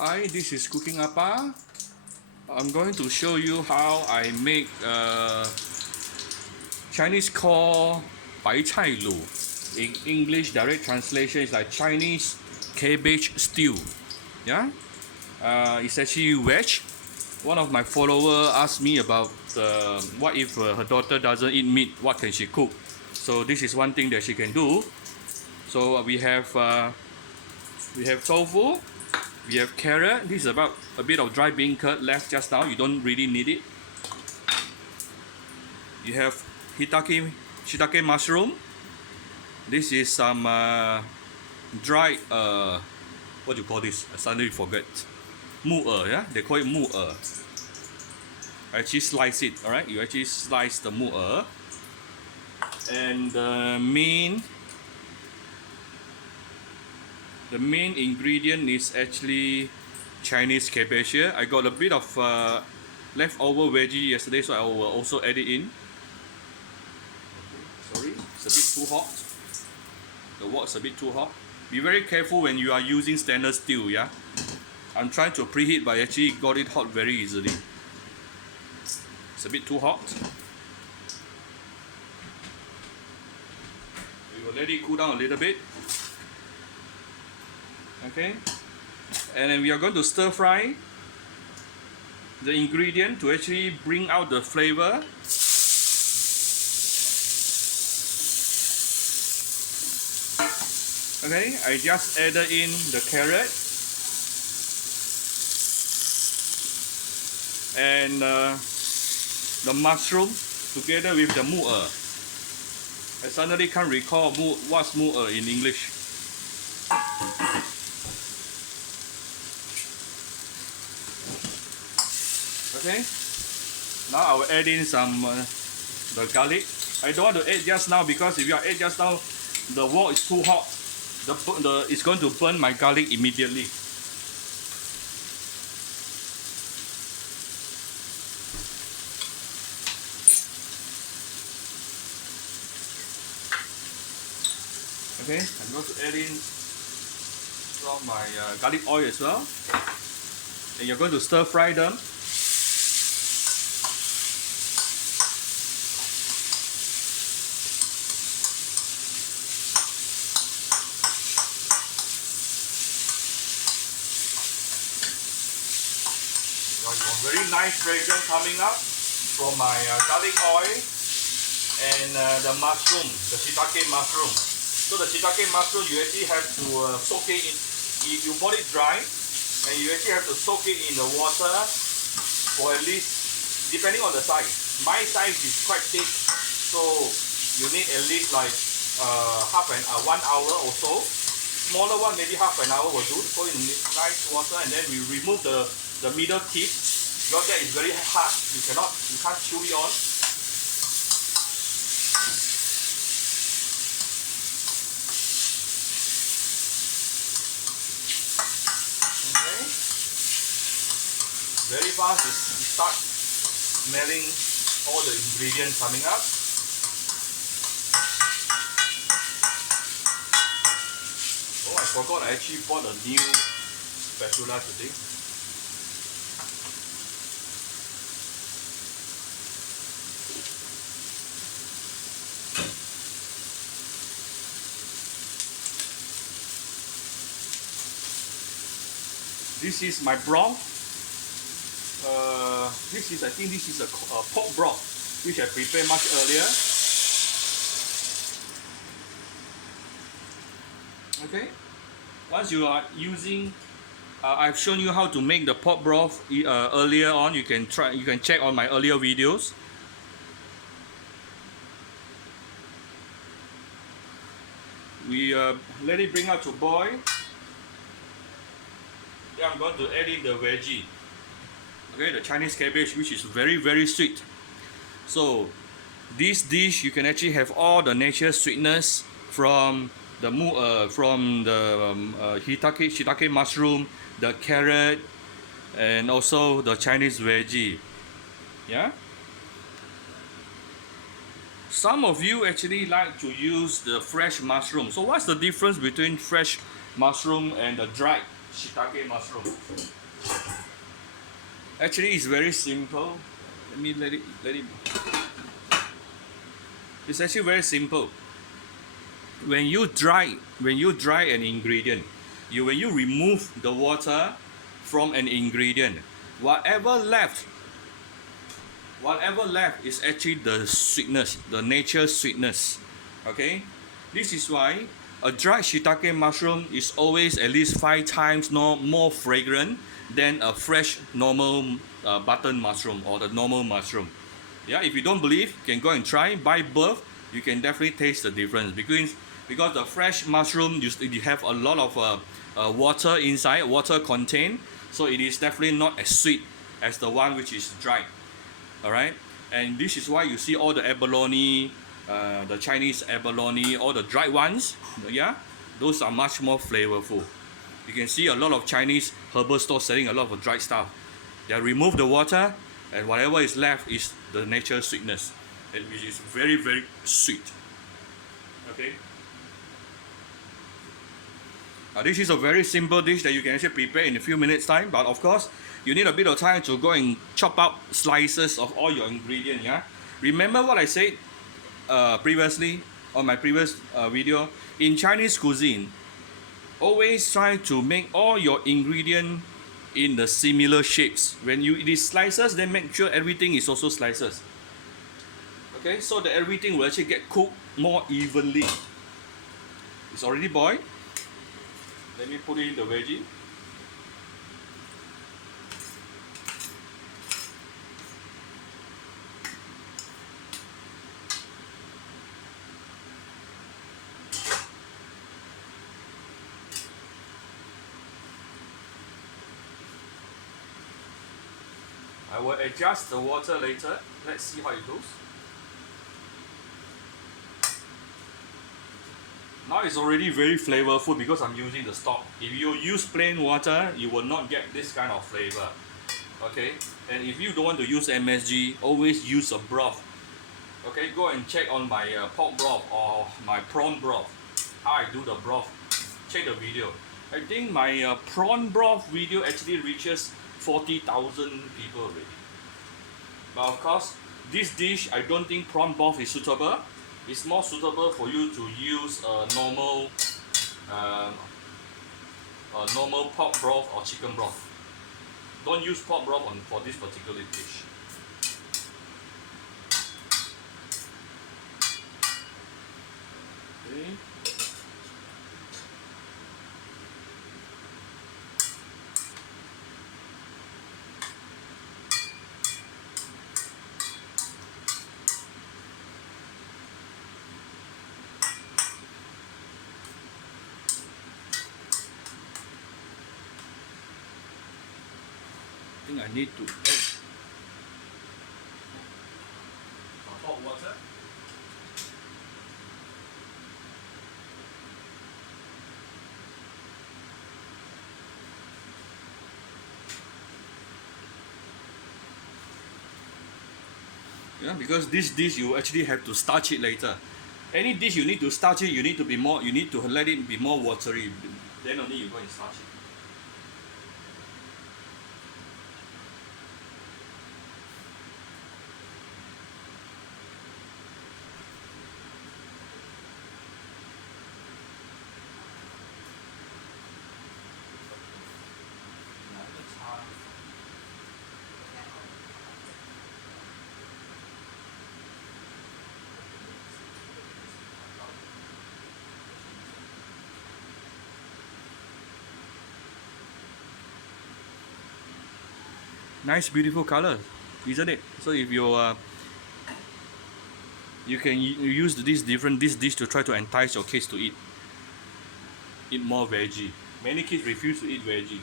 Hi, this is Cooking Appa. I'm going to show you how I make Chinese call Bai Cai Lu. In English, direct translation is like Chinese cabbage stew. Yeah, it's actually veg. One of my followers asked me about what if her daughter doesn't eat meat, what can she cook? So this is one thing that she can do. So we have tofu. We have carrot. This is about a bit of dry bean curd left just now. You don't really need it. You have shiitake mushroom. This is some dried what do you call this? I suddenly forget. Yeah, they call it I actually slice it. All right, you actually slice the and the main ingredient is actually Chinese cabbage here. I got a bit of leftover veggie yesterday, so I will also add it in. Sorry, it's a bit too hot. The wok's a bit too hot. Be very careful when you are using stainless steel, yeah? I'm trying to preheat, but I actually got it hot very easily. It's a bit too hot. We will let it cool down a little bit. Okay, and then we are going to stir fry the ingredient to actually bring out the flavor. Okay, I just added in the carrot and the mushroom together with the I suddenly can't recall what's in English. Okay, now I will add in some the garlic. I don't want to add just now because if you add just now, the wok is too hot. It's going to burn my garlic immediately. Okay, I'm going to add in some my garlic oil as well, and you're going to stir fry them. Very nice fragrance coming up from my garlic oil and the mushroom, the shiitake mushroom. So the shiitake mushroom, you actually have to soak it in. You bought it dry, and you actually have to soak it in the water for at least, depending on the size. My size is quite thick, so you need at least like 1 hour or so. Smaller one, maybe half an hour will do. Go in nice water, and then we remove the middle tip. Because that is very hard, you can't chew it on. Okay. Very fast, you start smelling all the ingredients coming up. Oh, I forgot I actually bought a new spatula today. This is my broth. I think this is a pork broth, which I prepared much earlier. Okay. Once you are using, I've shown you how to make the pork broth earlier on. You can check on my earlier videos. We let it bring up to boil. Yeah, I'm going to add in the veggie. Okay, the Chinese cabbage, which is very, very sweet. So this dish, you can actually have all the natural sweetness from the shiitake mushroom, the carrot, and also the Chinese veggie. Yeah. Some of you actually like to use the fresh mushroom. So what's the difference between fresh mushroom and the dried shiitake mushroom. Actually, it's very simple. Let me let it. It's actually very simple. When you dry an ingredient, when you remove the water from an ingredient, whatever left is actually the sweetness, the natural sweetness. Okay, this is why a dried shiitake mushroom is always at least 5 times more fragrant than a fresh normal button mushroom or the normal mushroom. Yeah, if you don't believe, you can go and try. Buy both. You can definitely taste the difference because the fresh mushroom you have a lot of water inside, water contained, so it is definitely not as sweet as the one which is dried. All right, and this is why you see all the abalone, the Chinese abalone, all the dried ones. Yeah, those are much more flavorful. You can see a lot of Chinese herbal stores selling a lot of dried stuff. They remove the water, and whatever is left is the natural sweetness, and which is very, very sweet. Okay. This is a very simple dish that you can actually prepare in a few minutes time, but of course you need a bit of time to go and chop up slices of all your ingredients. Yeah, remember what I said previously on my previous video. In Chinese cuisine, always try to make all your ingredients in the similar shapes. When you eat slices, then make sure everything is also slices. Okay, so that everything will actually get cooked more evenly. It's already boiled. Let me put in the veggie. I will adjust the water later. Let's see how it goes. Now it's already very flavorful because I'm using the stock. If you use plain water, you will not get this kind of flavor. Okay, and if you don't want to use MSG, always use a broth. Okay, go and check on my pork broth or my prawn broth, how I do the broth. Check the video. I think my prawn broth video actually reaches 40,000 people already. But of course, this dish, I don't think prawn broth is suitable. It's more suitable for you to use a normal pork broth or chicken broth. Don't use pork broth for this particular dish. Okay. I think I need to add hot water. Yeah, because this dish you actually have to starch it later. Any dish you need to starch it, you need to let it be more watery. Then only you go and starch it. Nice, beautiful color, isn't it? So if you can use this dish to try to entice your kids to eat more veggie. Many kids refuse to eat veggie.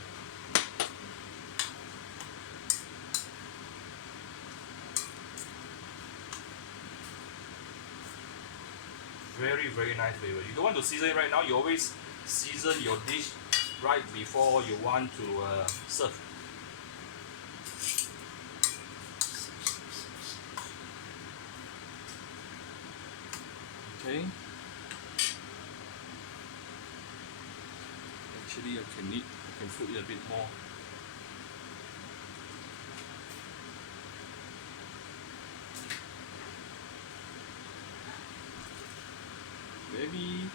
Very, very nice flavor. You don't want to season it right now. You always season your dish right before you want to serve. Okay. Actually, I can eat can put it a bit more. Maybe.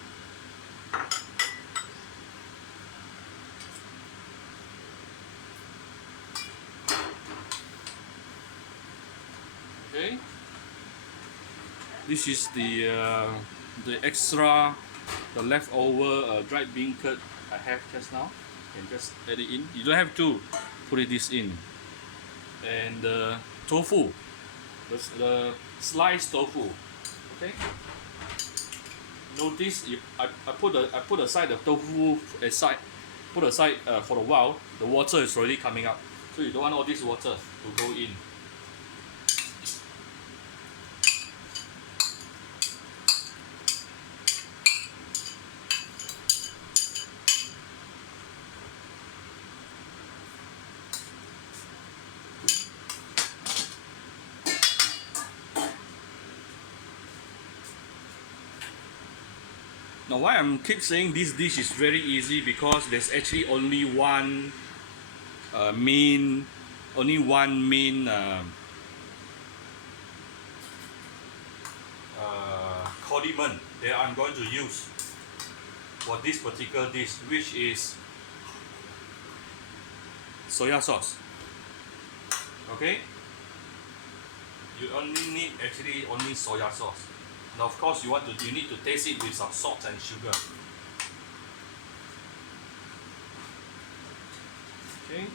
Okay. This is the extra, the leftover dried bean curd I have just now. You can just add it in. You don't have to put this in. And the tofu, the sliced tofu. Okay. Notice if I put aside the tofu aside, put aside for a while. The water is already coming up, so you don't want all this water to go in. Now why I'm keep saying this dish is very easy, because there's actually only one main condiment that I'm going to use for this particular dish, which is soya sauce. Okay, you only need actually only soya sauce. Now of course you need to taste it with some salt and sugar. Okay.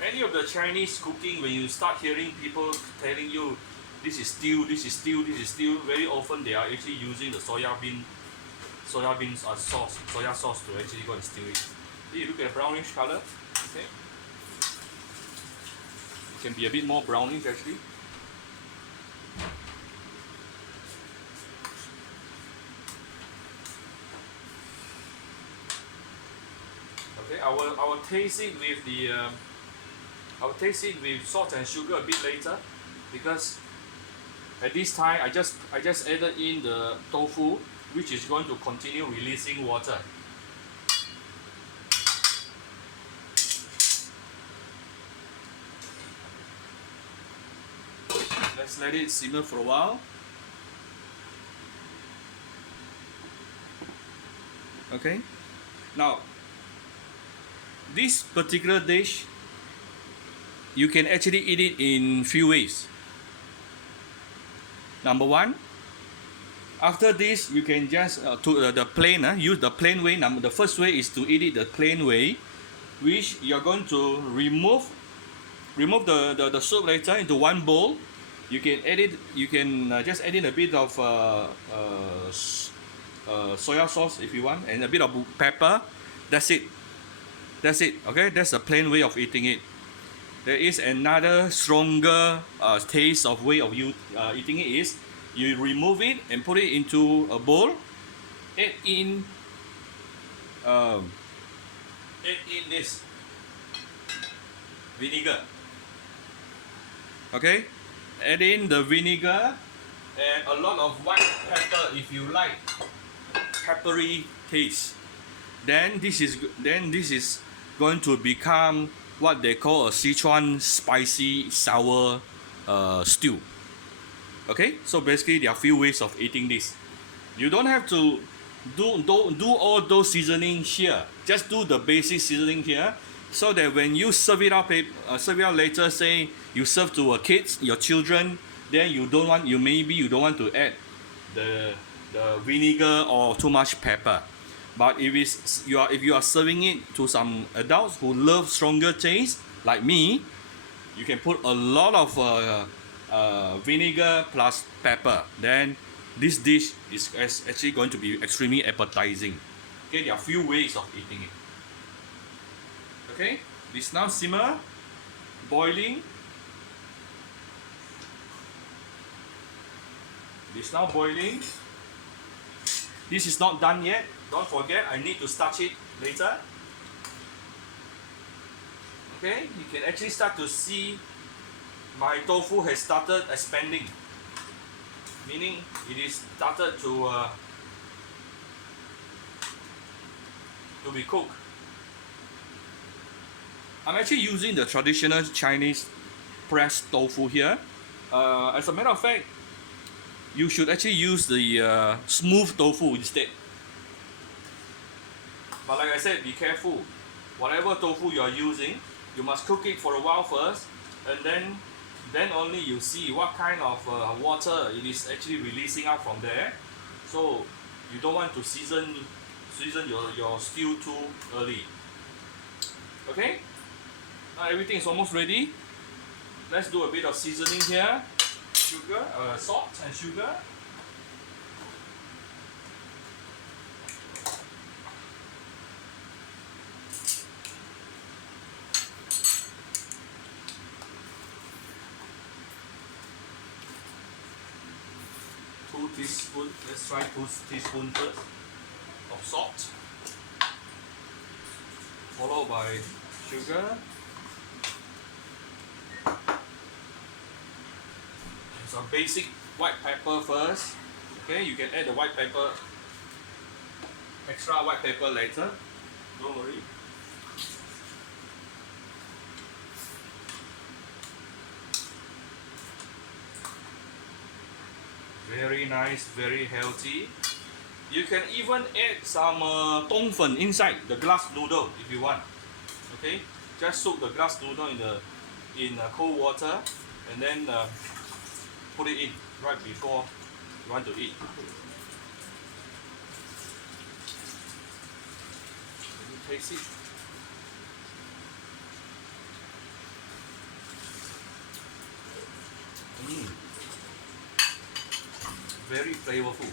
Many of the Chinese cooking, when you start hearing people telling you this is stew, this is stew, this is stew, very often they are actually using the soya sauce, soya sauce to actually go and stew it. You look at the brownish color. Okay. It can be a bit more brownish actually. Okay, I will taste it with the I'll taste it with salt and sugar a bit later, because at this time I just added in the tofu, which is going to continue releasing water. Let's let it simmer for a while. Okay, now this particular dish, you can actually eat it in few ways. Number one, after this you can just the plain use the plain way. The first way is to eat it the plain way, which you're going to remove the soup later into one bowl. You can add it. You can just add in a bit of soya sauce if you want, and a bit of pepper. That's it. That's it. Okay, that's the plain way of eating it. There is another stronger taste of way of you eating it, is you remove it and put it into a bowl. Add in this vinegar. Okay, add in the vinegar and a lot of white pepper if you like peppery taste. Then this is going to become what they call a Sichuan spicy sour stew. Okay, so basically there are few ways of eating this. You don't have to do all those seasoning here. Just do the basic seasoning here, so that when you serve it out later, say you serve to kids, your children, then you don't want to add the vinegar or too much pepper. But if you are serving it to some adults who love stronger taste like me, you can put a lot of vinegar plus pepper. Then this dish is actually going to be extremely appetizing. Okay, there are few ways of eating it. Okay, this now simmer, boiling. This now boiling. This is not done yet. Don't forget, I need to starch it later. Okay, you can actually start to see my tofu has started expanding, meaning it is started to be cooked. I'm actually using the traditional Chinese pressed tofu here. As a matter of fact, you should actually use the smooth tofu instead. But like I said, be careful. Whatever tofu you are using, you must cook it for a while first, and then only you see what kind of water it is actually releasing out from there. So you don't want to season your stew too early. Okay, now everything is almost ready. Let's do a bit of seasoning here. Sugar, salt and sugar. Let's try 2 teaspoons first of salt, followed by sugar, and some basic white pepper first. Okay, you can add the white pepper, extra white pepper later, don't worry. Very nice, very healthy. You can even add some dongfen inside the glass noodle if you want. Okay, just soak the glass noodle in cold water and then put it in right before you want to eat. Let me taste it. Very flavorful,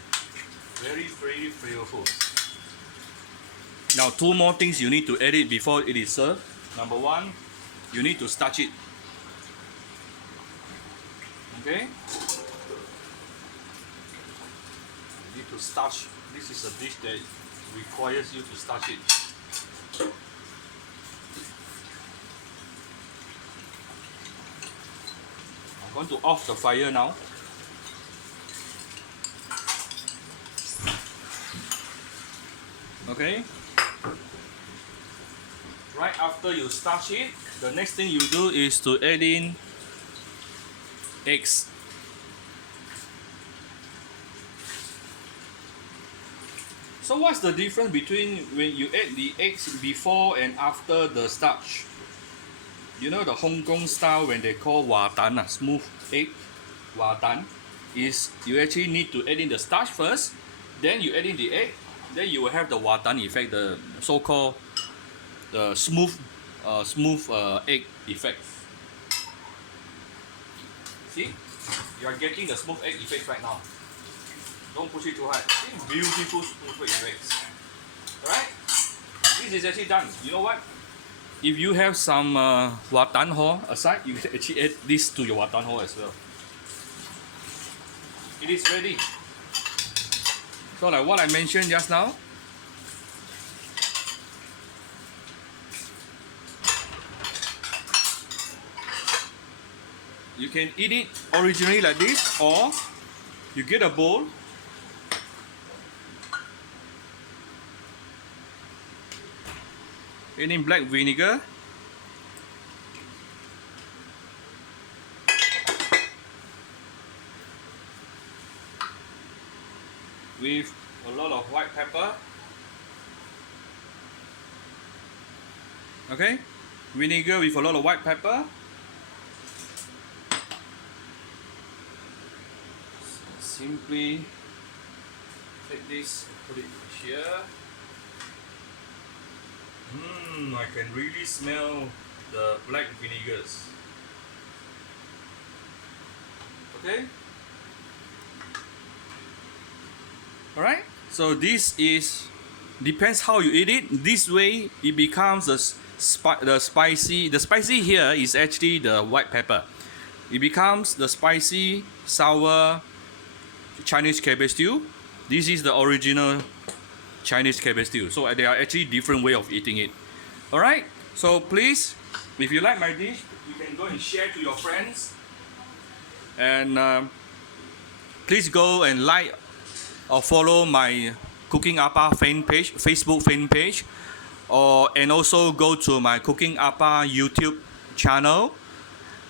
very flavorful. Now 2 more things you need to add it before it is served. Number 1, you need to starch it. Okay, you need to starch. This is a dish that requires you to starch it. I'm going to off the fire now. Okay, right after you starch it, the next thing you do is to add in eggs. So what's the difference between when you add the eggs before and after the starch? You know the Hong Kong style when they call wa dan, smooth egg, wa dan, is you actually need to add in the starch first, then you add in the egg. Then you will have the wa dan effect, the so-called smooth egg effect. See, you are getting the smooth egg effect right now. Don't push it too hard. See, beautiful smooth egg effects. Alright, this is actually done. You know what? If you have some wa dan ho aside, you can actually add this to your wa dan ho as well. It is ready. So like what I mentioned just now, you can eat it originally like this, or you get a bowl, add in black vinegar, with a lot of white pepper. Okay, vinegar with a lot of white pepper. Simply take this, put it here. I can really smell the black vinegars. Okay. Alright, so this is depends how you eat it. This way it becomes the spicy. The spicy here is actually the white pepper. It becomes the spicy sour Chinese cabbage stew. This is the original Chinese cabbage stew. So there are actually different way of eating it. Alright, so please, if you like my dish, you can go and share to your friends And please go and like or follow my Cooking Appa fan page, Facebook fan page, and also go to my Cooking Appa YouTube channel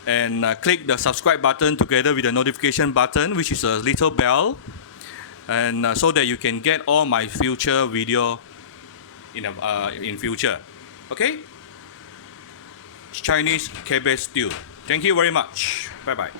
and click the subscribe button together with the notification button, which is a little bell, and so that you can get all my future video in future. Okay? Chinese cabbage stew. Thank you very much. Bye bye.